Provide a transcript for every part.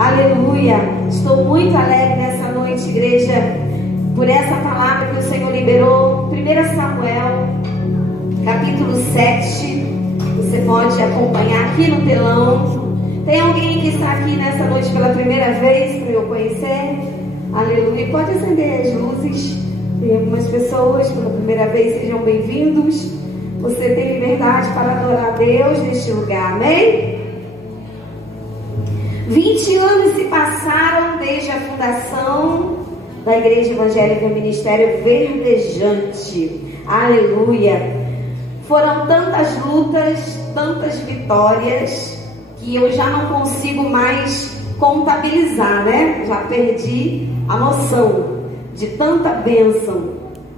Aleluia. Estou muito alegre nessa noite, igreja, por essa palavra que o Senhor liberou. 1 Samuel, capítulo 7. Você pode acompanhar aqui no telão. Tem alguém que está aqui nessa noite pela primeira vez para eu conhecer? Aleluia. Pode acender as luzes. Tem algumas pessoas pela primeira vez, sejam bem-vindos. Você tem liberdade para adorar a Deus neste lugar, amém? 20 anos se passaram desde a fundação da Igreja Evangélica Ministério Verdejante. Aleluia. Foram tantas lutas, tantas vitórias, que eu já não consigo mais contabilizar, né? Já perdi a noção de tanta bênção.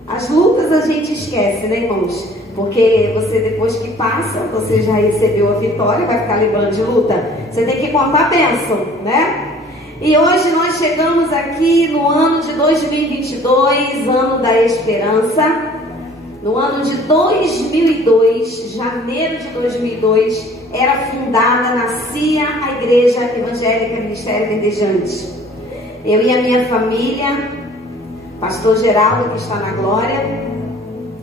As lutas a gente esquece, né, irmãos? Porque você, depois que passa, você já recebeu a vitória, vai ficar lembrando de luta. Você tem que contar a bênção, né? E hoje nós chegamos aqui no ano de 2022, ano da esperança. No ano de 2002, janeiro de 2002, era fundada, nascia a Igreja Evangélica Ministério Verdejante. Eu e a minha família, pastor Geraldo, que está na glória,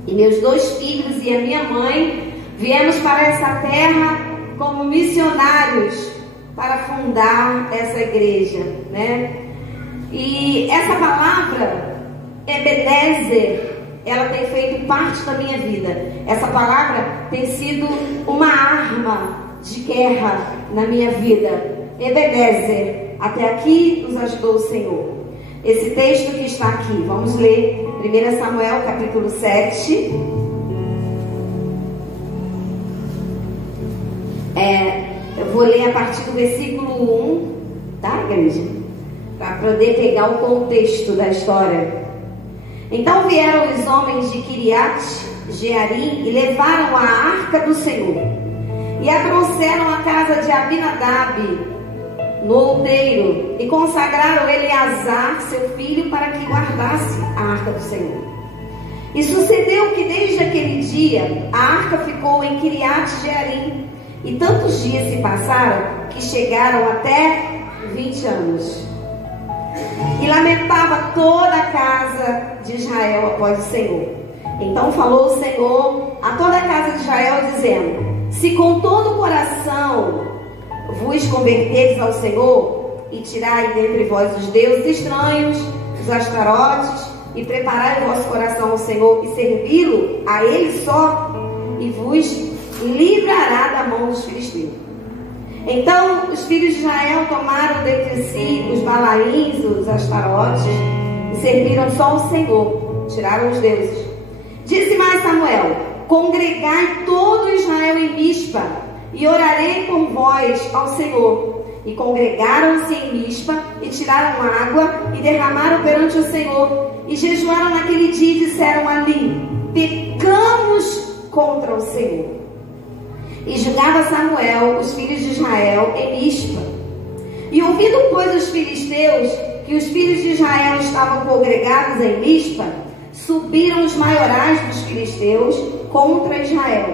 e meus 2 filhos e a minha mãe, viemos para essa terra como missionários para fundar essa igreja, né? E essa palavra, Ebenezer, ela tem feito parte da minha vida. Essa palavra tem sido uma arma de guerra na minha vida. Ebenezer, até aqui nos ajudou o Senhor. Esse texto que está aqui, vamos ler 1 Samuel capítulo 7. Eu vou ler a partir do versículo 1, tá, igreja? Para poder pegar o contexto da história. Então vieram os homens de Kiriat Jearim e levaram a arca do Senhor e a trouxeram à casa de Abinadab no outeiro e consagraram Eleazar, seu filho, para que guardasse a arca do Senhor. E sucedeu que desde aquele dia a arca ficou em Kiriat Jearim, e tantos dias se passaram que chegaram até 20 anos. E lamentava toda a casa de Israel após o Senhor. Então falou o Senhor a toda a casa de Israel, dizendo: se com todo o coração vos converteres ao Senhor, e tirai dentre vós os deuses estranhos, os astarotes, e preparai o vosso coração ao Senhor, e servi-lo a Ele só, e vos livrará da mão dos filisteus. Então os filhos de Israel tomaram dentre si os balaíns, os astarotes, e serviram só ao Senhor, tiraram os deuses. Disse mais Samuel: congregai todo Israel em Mispa, e orarei por vós ao Senhor. E congregaram-se em Mispa, e tiraram água, e derramaram perante o Senhor, e jejuaram naquele dia, e disseram ali: pecamos contra o Senhor. E julgava Samuel os filhos de Israel em Mispa. E ouvindo, pois, os filisteus que os filhos de Israel estavam congregados em Mispa, subiram os maiorais dos filisteus contra Israel.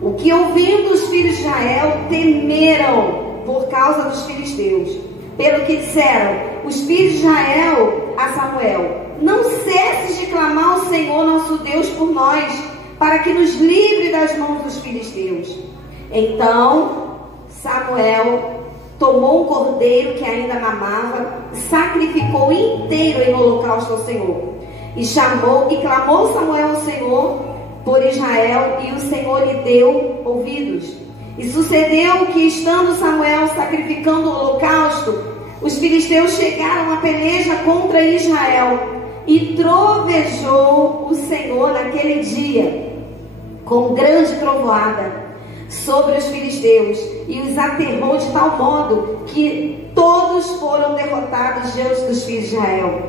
O que ouvindo os filhos de Israel temeram por causa dos filisteus, pelo que disseram os filhos de Israel a Samuel: não cesses de clamar ao Senhor nosso Deus por nós, para que nos livre das mãos dos filisteus. Então Samuel tomou um cordeiro que ainda mamava, sacrificou inteiro em holocausto ao Senhor, e clamou Samuel ao Senhor por Israel, e o Senhor lhe deu ouvidos. E sucedeu que, estando Samuel sacrificando o holocausto, os filisteus chegaram à peleja contra Israel, e trovejou o Senhor naquele dia com grande trovoada sobre os filisteus, e os aterrou de tal modo que todos foram derrotados diante dos filhos de Israel.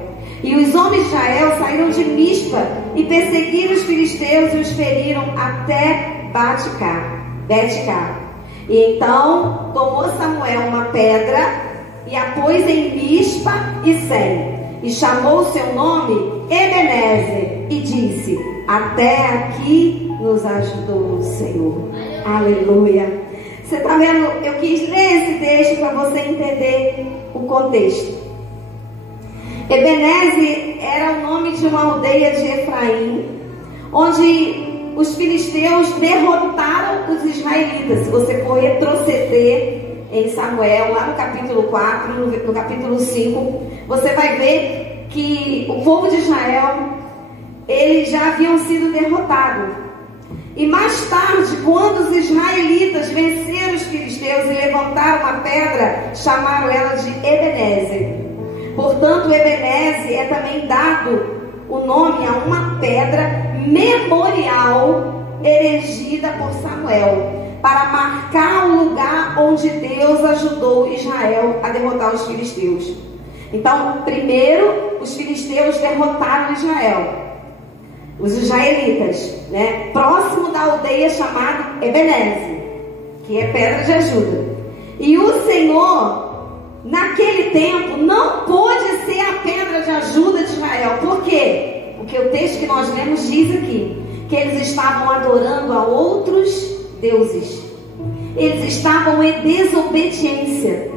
E os homens de Israel saíram de Mispa e perseguiram os filisteus e os feriram até Betcar. E então tomou Samuel uma pedra e a pôs em Mispa e Sem, e chamou o seu nome Ebenezer, e disse: até aqui nos ajudou o Senhor. Aleluia. Você está vendo? Eu quis ler esse texto para você entender o contexto. Ebenezer era o nome de uma aldeia de Efraim, onde os filisteus derrotaram os israelitas. Se você for retroceder em Samuel, lá no capítulo 4, no capítulo 5, você vai ver que o povo de Israel, eles já haviam sido derrotados. E mais tarde, quando os israelitas venceram os filisteus e levantaram uma pedra, chamaram ela de Ebenezer. Portanto, Ebenezer é também dado o nome a uma pedra memorial erigida por Samuel, para marcar o lugar onde Deus ajudou Israel a derrotar os filisteus. Então, primeiro, os filisteus derrotaram Israel, os israelitas, né? Próximo da aldeia chamada Ebenezer, que é pedra de ajuda. E o Senhor, naquele tempo, não pôde ser a pedra de ajuda de Israel. Por quê? Porque o texto que nós lemos diz aqui que eles estavam adorando a outros deuses. Eles estavam em desobediência.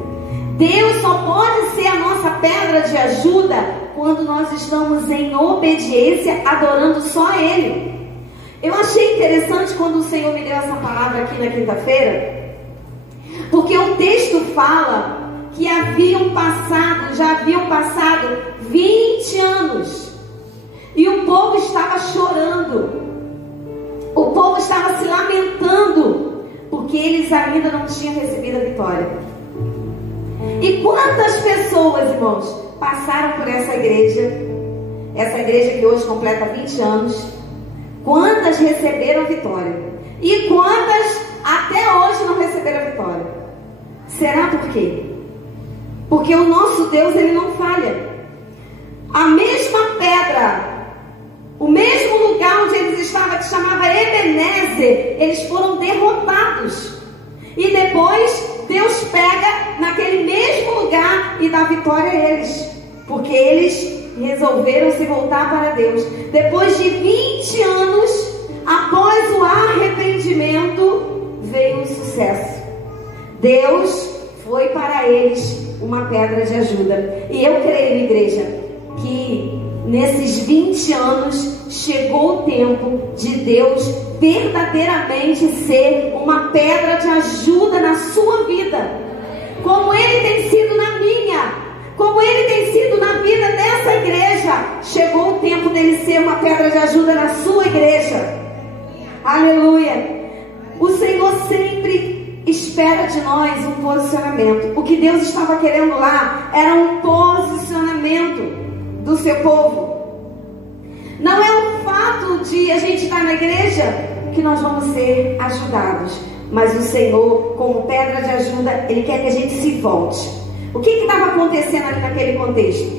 Deus só pode ser a nossa pedra de ajuda quando nós estamos em obediência, adorando só Ele. Eu achei interessante quando o Senhor me deu essa palavra aqui na quinta-feira, porque o texto fala que já haviam passado 20 anos, e o povo estava chorando, o povo estava se lamentando, porque eles ainda não tinham recebido a vitória. E quantas pessoas, irmãos, passaram por essa igreja que hoje completa 20 anos, quantas receberam vitória? E quantas até hoje não receberam a vitória? Será por quê? Porque o nosso Deus, Ele não falha. A mesma pedra, o mesmo lugar onde eles estavam, que chamava Ebenezer, eles foram derrotados. E depois Deus pega naquele mesmo lugar e dá vitória a eles, porque eles resolveram se voltar para Deus. Depois de 20 anos, após o arrependimento, veio o sucesso. Deus foi para eles uma pedra de ajuda. E eu creio, igreja, que nesses 20 anos chegou o tempo de Deus verdadeiramente ser uma pedra de ajuda na sua vida, como Ele tem sido na minha, como Ele tem sido na vida dessa igreja. Chegou o tempo dele ser uma pedra de ajuda na sua igreja. Aleluia. O Senhor sempre espera de nós um posicionamento. O que Deus estava querendo lá era um posicionamento do seu povo. Não é o fato de a gente estar na igreja que nós vamos ser ajudados, mas o Senhor, como pedra de ajuda, Ele quer que a gente se volte. O que estava acontecendo ali naquele contexto?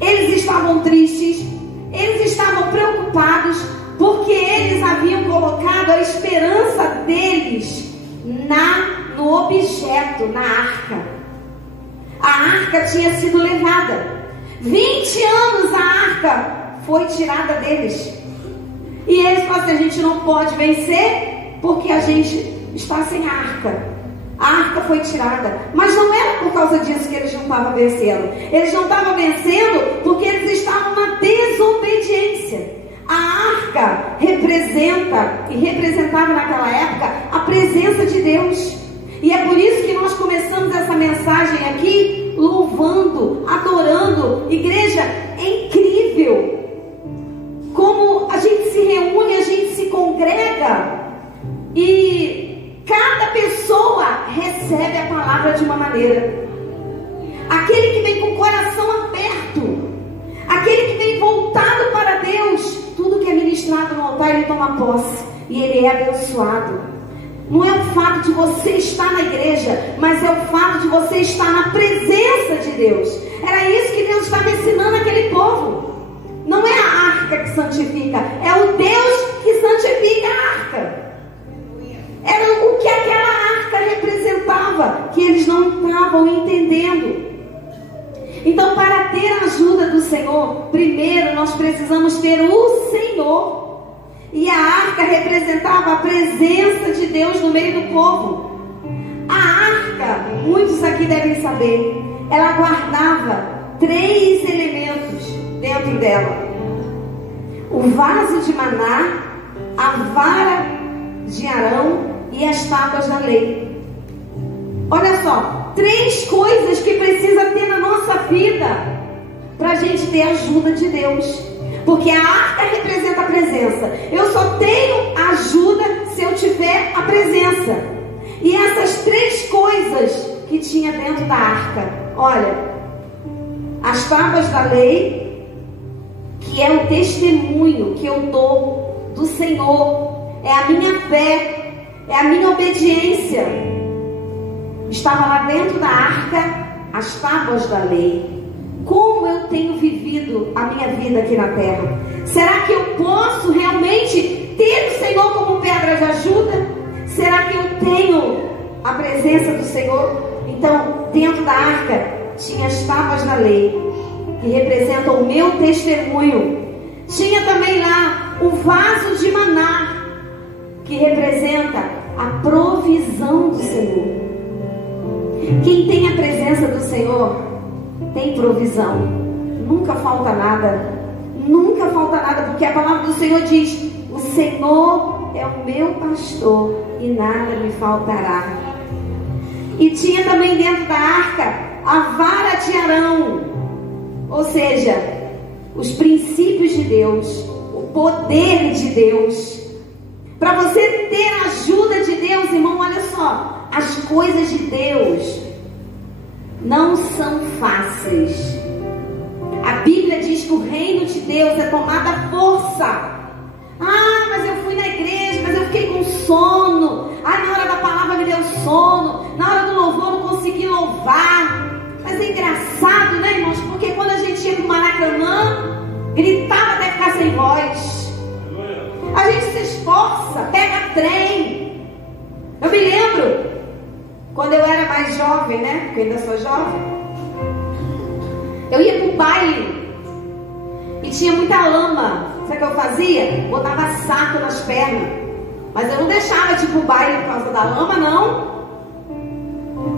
Eles estavam tristes, eles estavam preocupados, porque eles haviam colocado a esperança deles no objeto, na arca. A arca tinha sido levada. 20 anos a arca foi tirada deles. E eles falaram assim: a gente não pode vencer porque a gente está sem a arca. A arca foi tirada. Mas não era por causa disso que eles não estavam vencendo. Eles não estavam vencendo porque eles estavam na desobediência. A arca representa e representava naquela época a presença de Deus. E é por isso que nós começamos essa mensagem aqui louvando, adorando. Igreja, é incrível como a gente se reúne, a gente se congrega e cada pessoa recebe a palavra de uma maneira. Aquele que vem com o coração aberto, aquele que vem voltado para Deus, tudo que é ministrado no altar, ele toma posse e ele é abençoado. Não é o fato de você estar na igreja, mas é o fato de você estar na presença de Deus. Era isso que Deus estava ensinando aquele povo. Não é a arca que santifica, é o Deus que santifica a arca. Era o que aquela arca representava, que eles não estavam entendendo. Então, para ter a ajuda do Senhor, primeiro nós precisamos ter o Senhor. E a arca representava a presença de Deus no meio do povo. arca, muitos aqui devem saber, ela guardava 3 elementos dentro dela: o vaso de maná, a vara de Arão e as tábuas da lei. Olha só, 3 coisas que precisa ter na nossa vida para a gente ter a ajuda de Deus. Porque a arca representa a presença. Eu só tenho ajuda se eu tiver a presença. E essas 3 coisas que tinha dentro da arca, olha, as tábuas da lei, que é o testemunho que eu dou do Senhor, é a minha fé, é a minha obediência. Estava lá dentro da arca as tábuas da lei. Como eu tenho vivido a minha vida aqui na terra? Será que eu posso realmente ter o Senhor como pedra de ajuda? Será que eu tenho a presença do Senhor? Então, dentro da arca tinha as tábuas da lei, que representam o meu testemunho. Tinha também lá o vaso de maná, que representa a provisão do Senhor. Quem tem a presença do Senhor tem provisão. Nunca falta nada. Nunca falta nada, porque a palavra do Senhor diz: o Senhor é o meu pastor e nada me faltará. E tinha também dentro da arca a vara de Arão, ou seja, os princípios de Deus, o poder de Deus. Para você ter a ajuda de Deus, irmão, olha só, as coisas de Deus não são fáceis. A Bíblia diz que o reino de Deus é tomada à força. Ah, mas eu fui na igreja, mas eu fiquei com sono. Ah, na hora da palavra me deu sono. Na hora do louvor não consegui louvar. Mas é engraçado, né, irmãos? Porque quando a gente ia para o Maracanã, gritava até ficar sem voz. A gente se esforça, pega trem. Eu me lembro quando eu era mais jovem, né? Porque eu ainda sou jovem. Eu ia pro baile e tinha muita lama. Sabe o que eu fazia? Botava saco nas pernas. Mas eu não deixava de ir pro baile por causa da lama, não.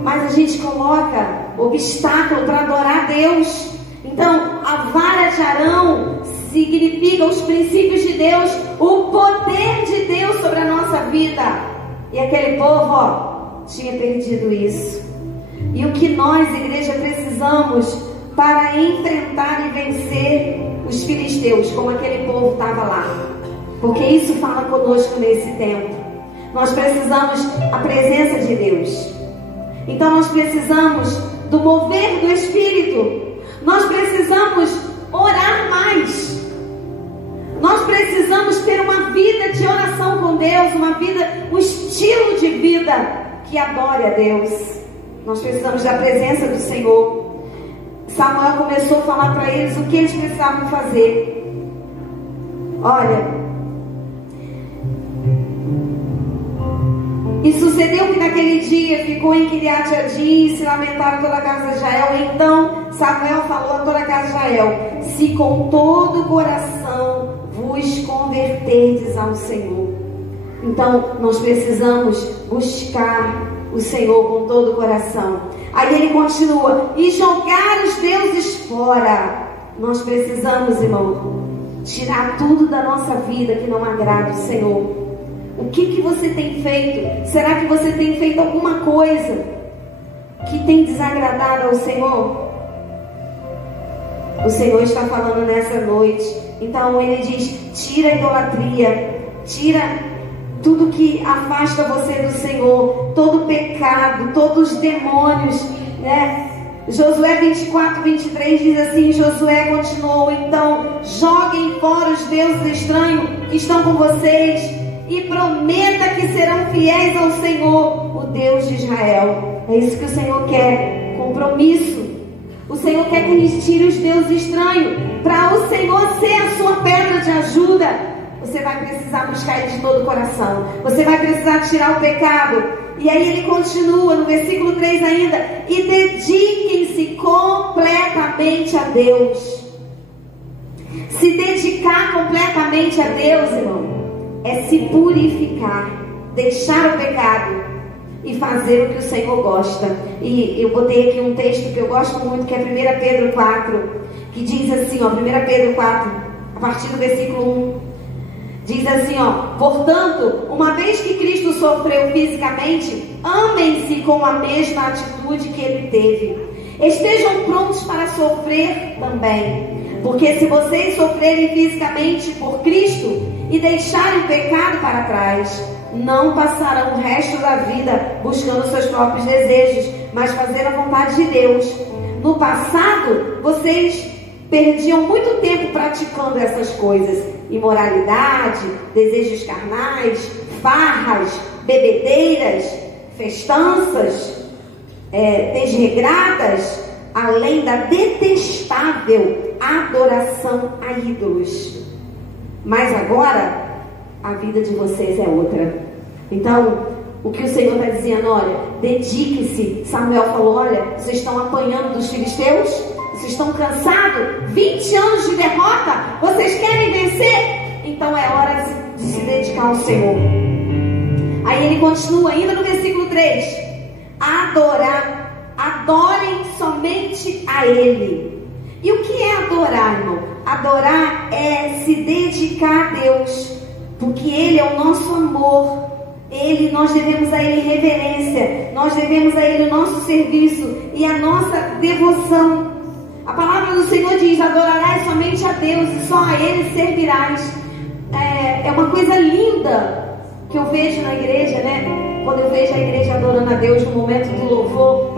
Mas a gente coloca obstáculo para adorar a Deus. Então, a vara de Arão significa os princípios de Deus, o poder de Deus sobre a nossa vida. E aquele povo, ó, tinha perdido isso. E o que nós, igreja, precisamos para enfrentar e vencer os filisteus, como aquele povo estava lá? Porque isso fala conosco nesse tempo. Nós precisamos a presença de Deus. Então nós precisamos do mover do Espírito. Nós precisamos orar mais. Nós precisamos ter uma vida de oração com Deus, uma vida, um estilo de vida que adore a Deus. Nós precisamos da presença do Senhor. Samuel começou a falar para eles o que eles precisavam fazer. Olha, e sucedeu que naquele dia ficou em Quiriate-Jearim e se lamentaram toda a casa de Israel. Então Samuel falou a toda a casa de Israel: se com todo o coração vos converterdes ao Senhor. Então nós precisamos buscar o Senhor com todo o coração. Aí ele continua: e jogar os deuses fora. Nós precisamos, irmão, tirar tudo da nossa vida que não agrada o Senhor. O que você tem feito? Será que você tem feito alguma coisa que tem desagradado ao Senhor? O Senhor está falando nessa noite. Então ele diz: tira a idolatria, tira tudo que afasta você do Senhor, todo pecado, todos os demônios, né? Josué 24, 23 diz assim: Josué continuou: então joguem fora os deuses estranhos que estão com vocês e prometa que serão fiéis ao Senhor, o Deus de Israel. É isso que o Senhor quer, compromisso. O Senhor quer que a gente tire os deuses estranhos, para o Senhor ser a sua pedra de ajuda. Você vai precisar buscar Ele de todo o coração. Você vai precisar tirar o pecado. E aí ele continua no versículo 3 ainda: e dediquem-se completamente a Deus. Se dedicar completamente a Deus, irmão, é se purificar, deixar o pecado. e fazer o que o Senhor gosta. E eu botei aqui um texto que eu gosto muito, que é 1 Pedro 4, que diz assim, ó, 1 Pedro 4, a partir do versículo 1, diz assim, ó: portanto, uma vez que Cristo sofreu fisicamente, amem-se com a mesma atitude que Ele teve. Estejam prontos para sofrer também, porque se vocês sofrerem fisicamente por Cristo e deixarem o pecado para trás, não passarão o resto da vida buscando seus próprios desejos, mas fazer a vontade de Deus. No passado, vocês perdiam muito tempo praticando essas coisas: imoralidade, desejos carnais, farras, bebedeiras, festanças, desregradas, além da detestável adoração a ídolos. Mas agora a vida de vocês é outra. Então, o que o Senhor está dizendo, olha, dedique-se. Samuel falou, olha, vocês estão apanhando dos filisteus? Vocês estão cansados? 20 anos de derrota? Vocês querem vencer? Então é hora de se dedicar ao Senhor. Aí ele continua ainda no versículo 3: adorem somente a Ele. E o que é adorar, irmão? Adorar é se dedicar a Deus, porque Ele é o nosso amor. Nós devemos a Ele reverência, nós devemos a Ele o nosso serviço e a nossa devoção. A palavra do Senhor diz: adorarás somente a Deus e só a Ele servirás. É uma coisa linda que eu vejo na igreja, né? Quando eu vejo a igreja adorando a Deus no momento do louvor,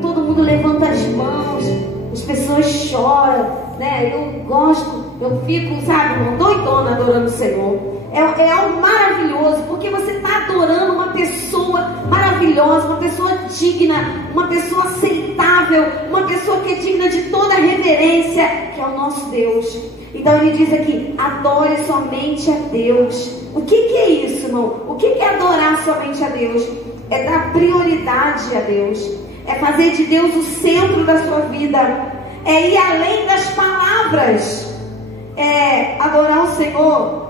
todo mundo levanta as mãos, as pessoas choram, né? Eu gosto, eu fico, sabe, doidona adorando o Senhor. É algo maravilhoso, porque você está adorando uma pessoa maravilhosa, uma pessoa digna, uma pessoa aceitável, uma pessoa que é digna de toda reverência, que é o nosso Deus. Então ele diz aqui: adore somente a Deus. O que é isso, irmão? O que é adorar somente a Deus? É dar prioridade a Deus, é fazer de Deus o centro da sua vida, é ir além das palavras, é adorar o Senhor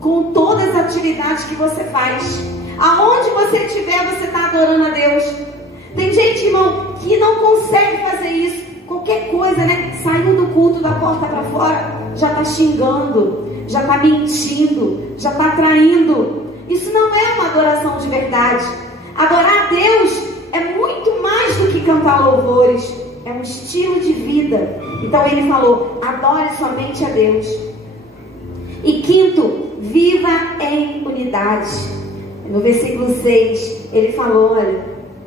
com todas as atividades que você faz. Aonde você estiver, você está adorando a Deus. Tem gente, irmão, que não consegue fazer isso. Qualquer coisa, né? Saiu do culto, da porta para fora, já está xingando, já está mentindo, já está traindo. Isso não é uma adoração de verdade. Adorar a Deus é muito mais do que cantar louvores. É um estilo de vida. Então ele falou: adore somente a Deus. E quinto, viva em unidade. No versículo 6, ele falou, olha,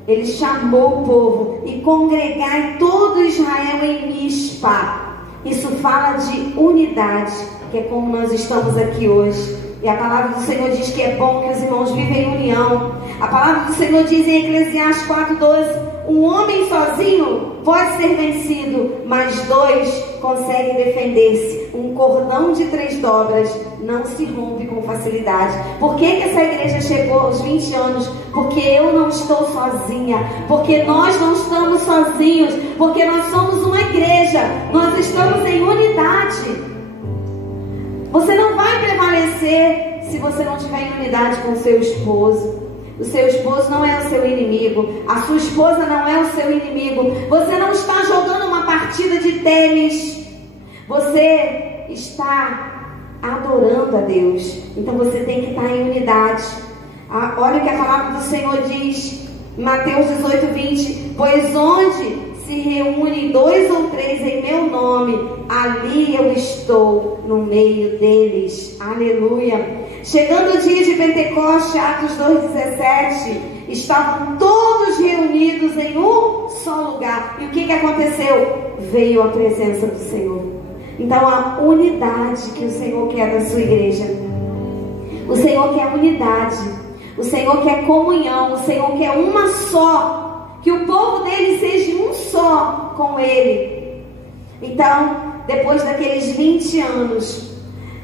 ele chamou o povo: e congregai todo Israel em Mispa. Isso fala de unidade, que é como nós estamos aqui hoje. E a palavra do Senhor diz que é bom que os irmãos vivem em união. A palavra do Senhor diz em Eclesiastes 4:12: um homem sozinho pode ser vencido, mas dois conseguem defender-se. Um cordão de 3 dobras não se rompe com facilidade. Por que essa igreja chegou aos 20 anos? Porque eu não estou sozinha, porque nós não estamos sozinhos, porque nós somos uma igreja, nós estamos em unidade. Você não vai prevalecer se você não tiver em unidade com o seu esposo. O seu esposo não é o seu inimigo, a sua esposa não é o seu inimigo. Você não está jogando uma partida de tênis, você está adorando a Deus. Então você tem que estar em unidade. Olha o que a palavra do Senhor diz, Mateus 18:20: pois onde se reúnem 2 ou 3 em meu nome, ali eu estou no meio deles. Aleluia. Chegando o dia de Pentecoste, Atos 2:17, estavam todos reunidos em um só lugar. E o que aconteceu? Veio a presença do Senhor. Então a unidade que o Senhor quer da sua igreja. O Senhor quer unidade. O Senhor quer comunhão. O Senhor quer uma só. Que o povo dele seja um só com ele. Então, depois daqueles 20 anos,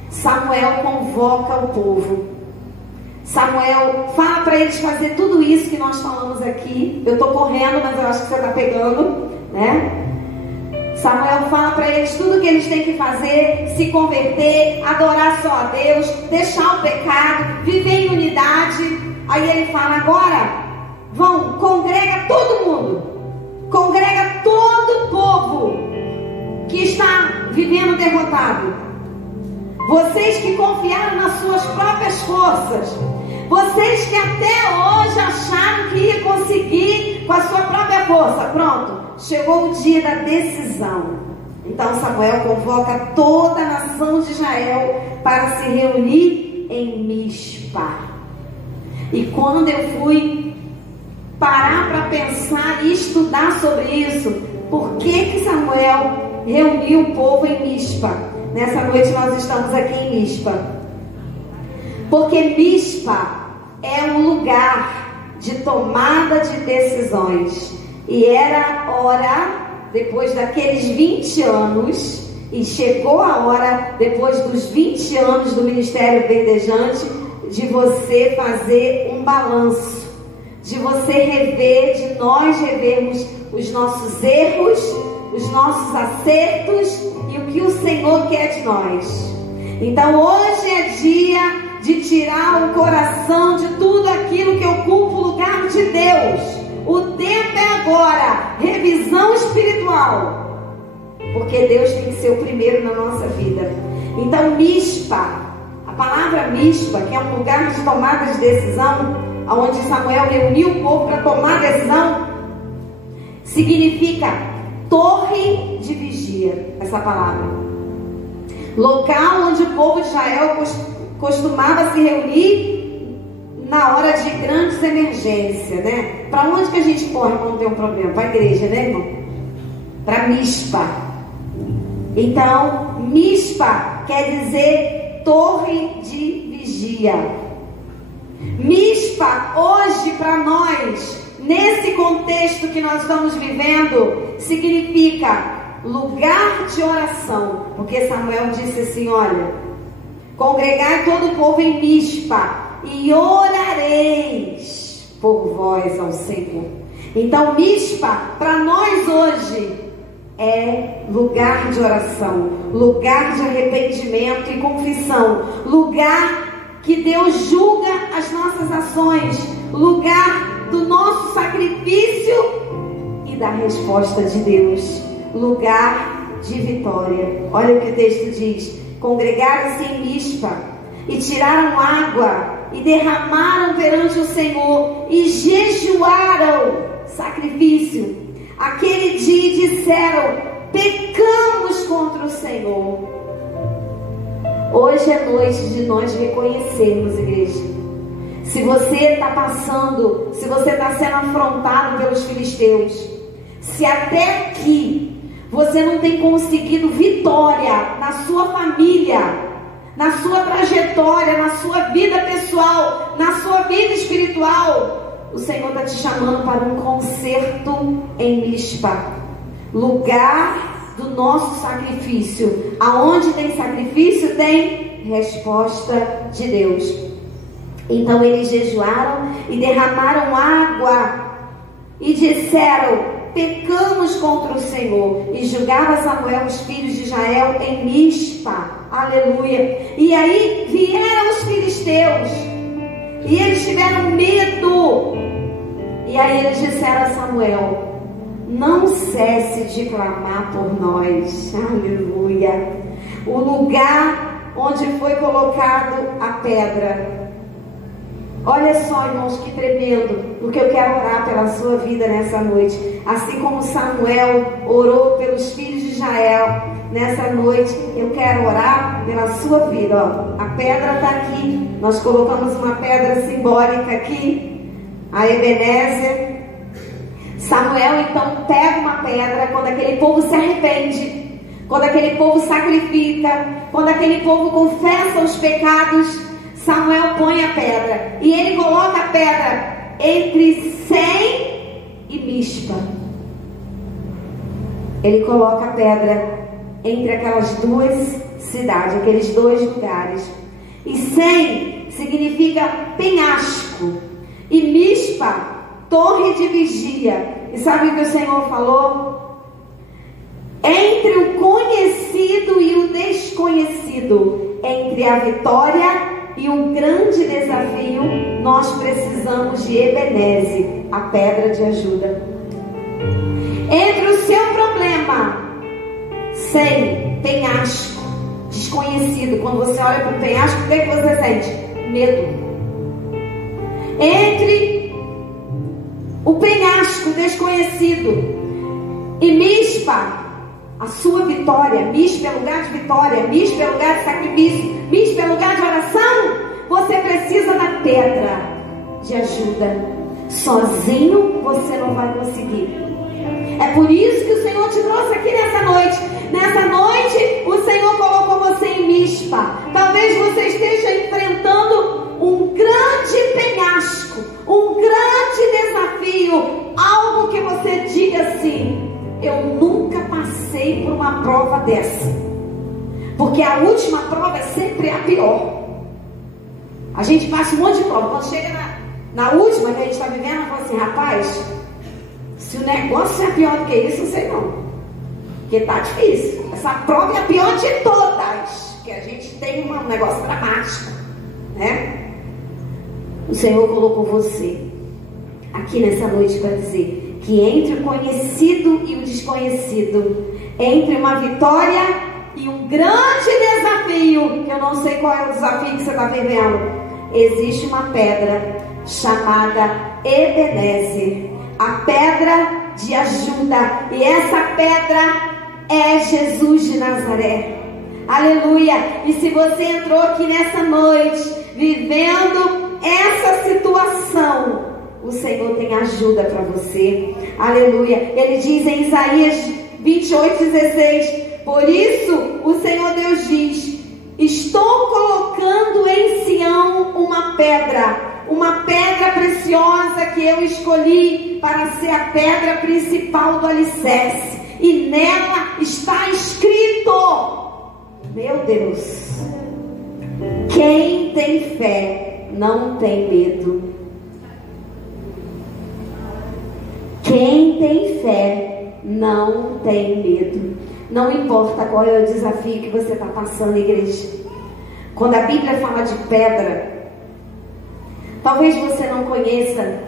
Samuel convoca o povo. Samuel fala para eles fazer tudo isso que nós falamos aqui. Eu estou correndo, mas eu acho que você está pegando, né? Samuel fala para eles tudo que eles têm que fazer: se converter, adorar só a Deus, deixar o pecado, viver em unidade. Aí ele fala: agora congrega todo mundo, congrega todo o povo que está vivendo derrotado. Vocês que confiaram nas suas próprias forças, vocês que até hoje acharam que ia conseguir com a sua própria força, pronto, chegou o dia da decisão. Então Samuel convoca toda a nação de Israel para se reunir em Mispa. E quando eu fui parar para pensar e estudar sobre isso, por que Samuel reuniu o povo em Mispa? Nessa noite nós estamos aqui em Mispa, porque Mispa é um lugar de tomada de decisões. E era hora, depois daqueles 20 anos, e chegou a hora, depois dos 20 anos do ministério verdejante, de você fazer um balanço, de você rever, de nós revermos os nossos erros, os nossos acertos e o que o Senhor quer de nós. Então hoje é dia de tirar o coração de tudo aquilo que ocupa o lugar de Deus. O tempo é agora, revisão espiritual, porque Deus tem que ser o primeiro na nossa vida. Então Mispa, a palavra Mispa, que é um lugar de tomada de decisão, onde Samuel reuniu o povo para tomar decisão, significa torre de vigia, essa palavra. Local onde o povo de Israel costumava se reunir na hora de grandes emergências, né? Para onde que a gente corre quando tem um problema? Para a igreja, né, irmão? Para Mispa. Então, Mispa quer dizer torre de vigia. Mispa, hoje, para nós, nesse contexto que nós estamos vivendo, significa lugar de oração. Porque Samuel disse assim: olha, congregai todo o povo em Mispa e orareis por vós ao Senhor. Então Mispa, para nós hoje, é lugar de oração, lugar de arrependimento e confissão, lugar que Deus julga as nossas ações, lugar do nosso sacrifício e da resposta de Deus, lugar de vitória. Olha o que o texto diz: congregaram-se em Mispa e tiraram água e derramaram perante o Senhor e jejuaram sacrifício. Aquele dia disseram: pecamos contra o Senhor. Hoje é noite de nós reconhecermos, igreja. Se você está passando, se você está sendo afrontado pelos filisteus, se até aqui você não tem conseguido vitória na sua família, na sua trajetória, na sua vida pessoal, na sua vida espiritual, o Senhor está te chamando para um concerto em Mispa, lugar do nosso sacrifício. Aonde tem sacrifício, tem resposta de Deus. Então eles jejuaram e derramaram água e disseram: pecamos contra o Senhor. E julgava Samuel os filhos de Israel em Mispa. Aleluia. E aí vieram os filisteus e eles tiveram medo. E aí eles disseram a Samuel: não cesse de clamar por nós. Aleluia. O lugar onde foi colocado a pedra. Olha só, irmãos, que tremendo. Porque eu quero orar pela sua vida nessa noite. Assim como Samuel orou pelos filhos de Israel, nessa noite eu quero orar pela sua vida. Ó, a pedra está aqui. Nós colocamos uma pedra simbólica aqui, a Ebenezer. Samuel então pega uma pedra quando aquele povo se arrepende, quando aquele povo sacrifica, quando aquele povo confessa os pecados. Samuel põe a pedra e ele coloca a pedra entre Sem e Mispa. Ele coloca a pedra entre aquelas duas cidades, aqueles dois lugares. E Sem significa penhasco e Mispa, torre de vigia. E sabe o que o Senhor falou? Entre o conhecido e o desconhecido, entre a vitória e um grande desafio, nós precisamos de Ebenezer, a pedra de ajuda. Entre o seu problema, sem penhasco, desconhecido, quando você olha para o penhasco, o que você sente? Medo. Entre o penhasco desconhecido e Mispa, a sua vitória, Mispa é lugar de vitória, Mispa é lugar de sacrifício, Mispa é lugar de oração, você precisa da pedra de ajuda. Sozinho você não vai conseguir. É por isso que o Senhor te trouxe aqui nessa noite. Nessa noite o Senhor colocou você em Mispa. Talvez você esteja enfrentando um grande penhasco, um grande desafio, algo que você diga assim: eu nunca passei por uma prova dessa. Porque a última prova é sempre a pior. A gente passa um monte de prova. Quando chega na última que a gente está vivendo, fala assim: rapaz, se o negócio é pior do que isso, não sei não. Porque tá difícil. Essa prova é a pior de todas. Porque a gente tem um negócio dramático, né? O Senhor colocou você aqui nessa noite para dizer que entre o conhecido e o desconhecido, entre uma vitória e um grande desafio, que eu não sei qual é o desafio que você está vivendo, existe uma pedra chamada Ebenezer, a pedra de ajuda, e essa pedra é Jesus de Nazaré. Aleluia! E se você entrou aqui nessa noite vivendo essa situação, o Senhor tem ajuda para você. Aleluia! Ele diz em Isaías 28:16: por isso o Senhor Deus diz: estou colocando em Sião uma pedra preciosa que eu escolhi para ser a pedra principal do alicerce, e nela está escrito, meu Deus, quem tem fé não tem medo. Quem tem fé não tem medo. Não importa qual é o desafio que você está passando, igreja. Quando a Bíblia fala de pedra, talvez você não conheça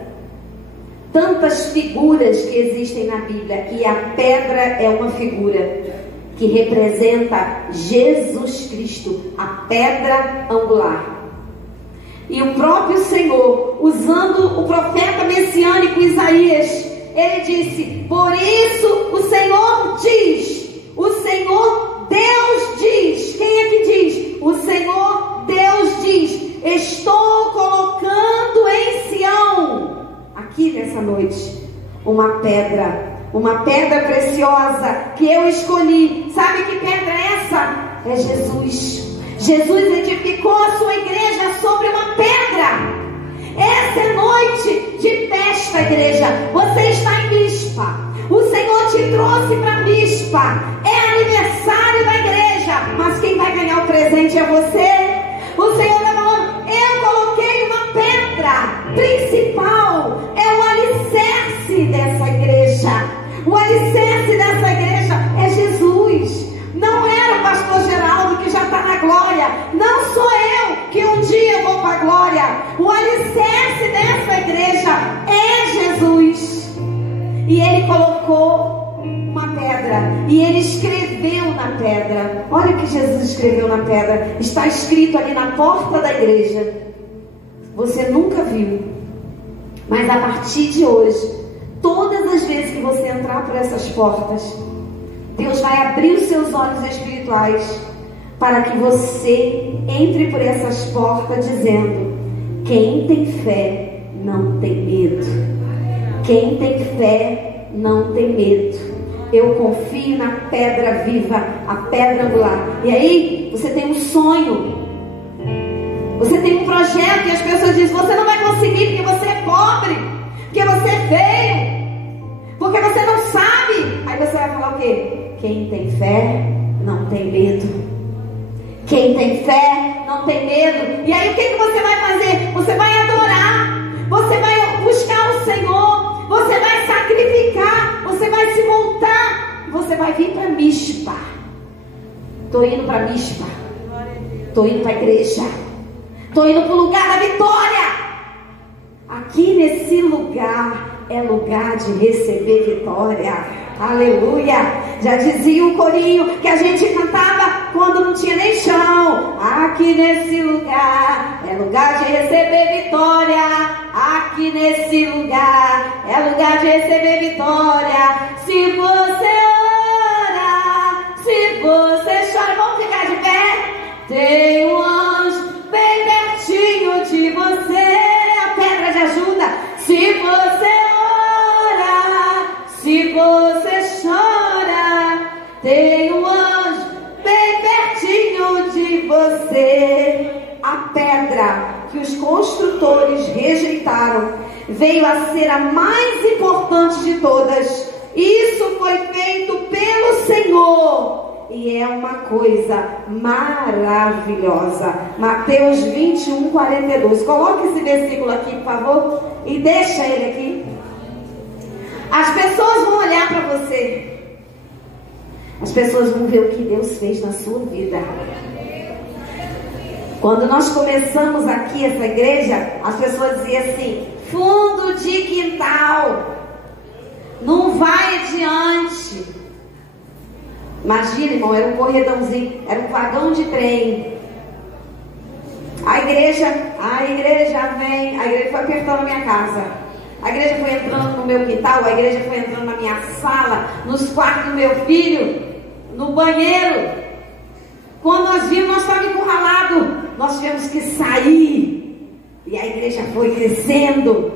tantas figuras que existem na Bíblia, e a pedra é uma figura que representa Jesus Cristo, a pedra angular. E o próprio Senhor, usando o profeta messiânico Isaías, ele disse: por isso o Senhor diz, o Senhor Deus diz. Quem é que diz? O Senhor Deus diz: estou colocando em Sião, aqui nessa noite, uma pedra preciosa que eu escolhi. Sabe que pedra é essa? É Jesus. Jesus edificou a sua igreja sobre uma pedra. Essa é noite de festa, igreja. Você está em Mispa. O Senhor te trouxe para Mispa. É aniversário da igreja, mas quem vai ganhar o presente é você. O Senhor está falando: eu coloquei uma pedra principal. É o alicerce dessa igreja. O alicerce dessa igreja é Jesus. Não era o pastor Geraldo, que já está na glória. Não sou eu, que um dia vou para a glória. O alicerce dessa igreja é Jesus. E ele colocou uma pedra, e ele escreveu na pedra. Olha o que Jesus escreveu na pedra. Está escrito ali na porta da igreja. Você nunca viu, mas a partir de hoje, todas as vezes que você entrar por essas portas, Deus vai abrir os seus olhos espirituais para que você entre por essas portas dizendo: quem tem fé não tem medo. Quem tem fé não tem medo. Eu confio na pedra viva, a pedra angular. E aí, você tem um sonho, você tem um projeto, e as pessoas dizem: você não vai conseguir porque você é pobre, porque você é feio, porque você não sabe. Aí você vai falar o quê? Quem tem fé não tem medo. Quem tem fé não tem medo. E aí o que você vai fazer? Você vai adorar, você vai buscar o Senhor, você vai sacrificar, você vai se voltar, você vai vir para Mispa. Estou indo para Mispa, estou indo para a igreja. Estou indo para o lugar da vitória. Aqui nesse lugar é lugar de receber vitória. Aleluia. Já dizia o corinho que a gente cantava quando não tinha nem chão. Aqui nesse lugar é lugar de receber vitória. Aqui nesse lugar é lugar de receber vitória. Se você ora, se você chora, vamos ficar de pé. Tem um anjo bem pertinho de você, a pedra de ajuda. Se você ora, se você chora, tem um anjo bem pertinho de você. A pedra que os construtores rejeitaram veio a ser a mais importante de todas. Isso foi feito pelo Senhor. E é uma coisa maravilhosa. Mateus 21, 42. Coloque esse versículo aqui, por favor, e deixa ele aqui. As pessoas vão olhar para você. As pessoas vão ver o que Deus fez na sua vida. Quando nós começamos aqui essa igreja, as pessoas diziam assim: fundo de quintal, não vai adiante. Imagina, irmão, era um corredãozinho, era um vagão de trem. A igreja vem, a igreja foi apertando a minha casa. A igreja foi entrando no meu quintal, a igreja foi entrando na minha sala, nos quartos do meu filho, no banheiro. Quando nós vimos, nós estávamos encurralados. Nós tivemos que sair. E a igreja foi crescendo.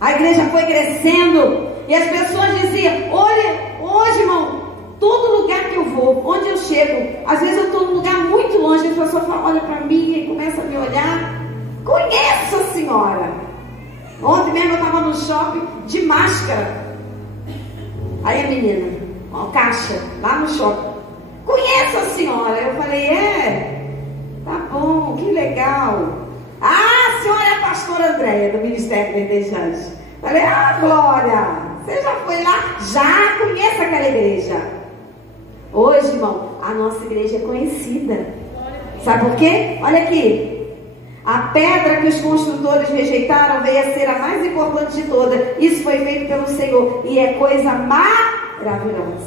A igreja foi crescendo. E as pessoas diziam: olha, hoje, irmão, todo lugar que eu vou, onde eu chego, às vezes eu estou num lugar muito longe, a pessoa olha para mim e começa a me olhar. Conheço a senhora. Ontem mesmo eu estava no shopping de máscara. Aí a menina, ó, caixa, lá no shopping: conheço a senhora. Eu falei: tá bom, que legal. Ah, a senhora é a pastora Andréia, do Ministério Verdejante. Falei: Glória, você já foi lá? Já conheço aquela igreja. Hoje, irmão, a nossa igreja é conhecida. Sabe por quê? Olha aqui. A pedra que os construtores rejeitaram veio a ser a mais importante de todas. Isso foi feito pelo Senhor. E é coisa maravilhosa.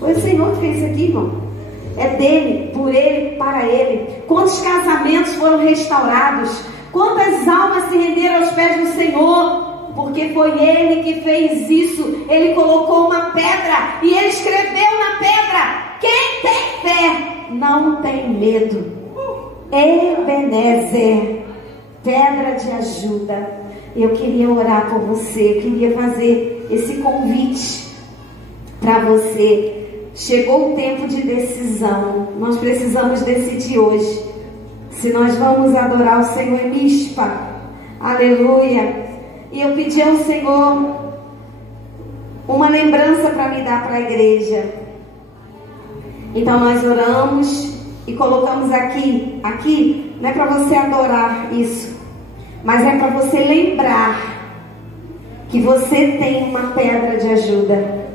Foi o Senhor que fez isso aqui, irmão. É dele, por ele, para ele. Quantos casamentos foram restaurados? Quantas almas se renderam aos pés do Senhor? Porque foi ele que fez isso. Ele colocou uma pedra e ele escreveu na pedra: quem tem fé não tem medo. Ebenezer, pedra de ajuda. Eu queria orar por você, eu queria fazer esse convite para você. Chegou o tempo de decisão. Nós precisamos decidir hoje se nós vamos adorar o Senhor em Mispa. Aleluia. E eu pedi ao Senhor uma lembrança para me dar para a igreja. Então nós oramos e colocamos aqui não é para você adorar isso, mas é para você lembrar que você tem uma pedra de ajuda.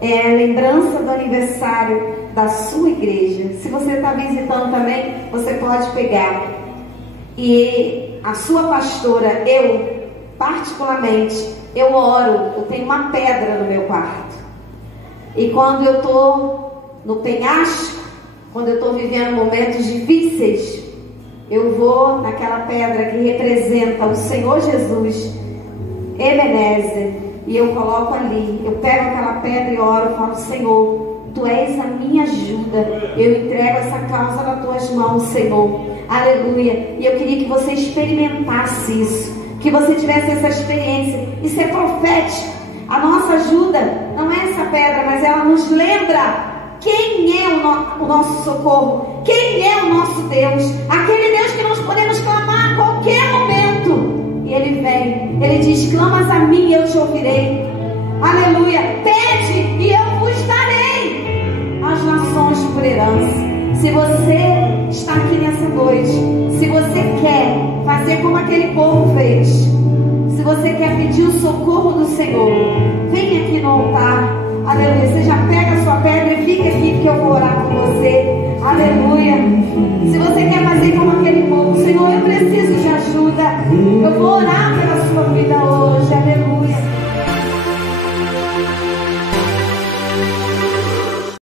É a lembrança do aniversário da sua igreja. Se você está visitando também, você pode pegar. E a sua pastora, eu particularmente, eu oro, eu tenho uma pedra no meu quarto. E quando eu estou no penhasco, quando eu estou vivendo momentos difíceis, eu vou naquela pedra que representa o Senhor Jesus, Ebenezer, e eu coloco ali, eu pego aquela pedra e oro, eu falo: Senhor, Tu és a minha ajuda, eu entrego essa causa nas Tuas mãos, Senhor, aleluia. E eu queria que você experimentasse isso, que você tivesse essa experiência. Isso é profético. A nossa ajuda não é essa pedra, mas ela nos lembra quem é o nosso socorro, quem é o nosso Deus, aquele Deus que nós podemos clamar a qualquer momento. E Ele vem, Ele diz: clamas a mim e eu te ouvirei. Aleluia. Pede e eu vos darei as nações por herança. Se você está aqui nessa noite, se você quer fazer como aquele povo fez, se você quer pedir o socorro do Senhor, vem aqui no altar. Aleluia. Você já pega a sua pedra